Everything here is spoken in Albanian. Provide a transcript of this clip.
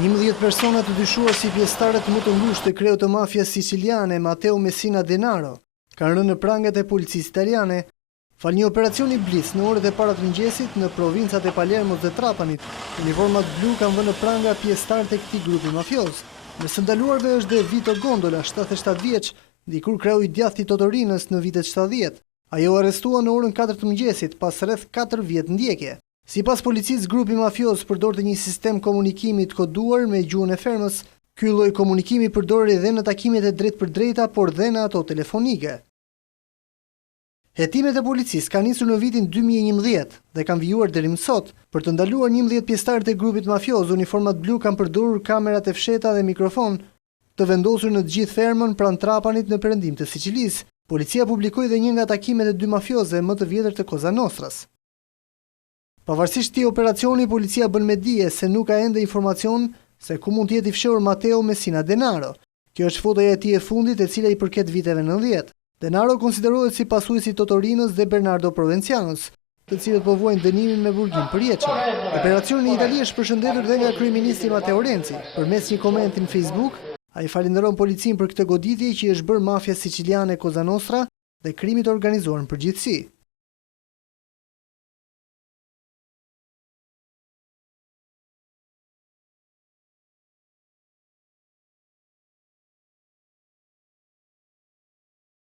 11 persona të dyshuar si pjesëtarët më të ngushtë të kreut të mafias siciliane Matteo Messina Denaro kanë rënë në prangat e policisë italiane fal një operacioni blitz në orët e para të mëngjesit në provincat e Palermos dhe Trapanit. Uniformat blu kanë vënë në pranga pjesëtarët e këtij grupi mafioz. Në së ndaluarve është dhe Vito Gondola, 77 vjeç, dikur kreu i djathtë i Totorinës në vitet 70. Ajo arrestua në orën 4 të mëngjesit pas rreth 4 vjet ndjekje. Sipas policisë, grupi mafioz përdorte një sistem komunikimi të koduar me gjuhën e fermës. Ky lloj komunikimi përdorri edhe në takimet e drejtpërdrejta, por dhe në ato telefonike. Hetimet e policisë kanë nisur në vitin 2011 dhe kanë vijuar deri më sot. Për të ndaluar 11 pjesëtarët e grupit mafioz, uniformat blu kanë përdorur kamerat e fshehta dhe mikrofon të vendosur në të gjithë fermën pranë Trapanit në perëndim të Sicilisë. Policia publikoi dhe një nga takimet e dy mafioze më të vjetër të Cosa Nostras. Pavarësisht këtij operacioni, policia bën me dije se nuk ka ende informacion se ku mund të jetë i fshehur Matteo Messina Denaro. Kjo është fotoja e tij e fundit, e cila i përket viteve 90. Denaro konsiderohet si pasuesi i Totorinos dhe Bernardo Provencianos, të cilët po vuajnë dënimin me burgim përjetshëm. Operacioni në Itali është përshëndetur dhe nga kryeministri Matteo Renzi. Përmes një komenti në Facebook, ai falenderon policinë për këtë goditje që i është bërë mafia siciliane Cosa Nostra dhe krimit të organizuar në përgjithësi.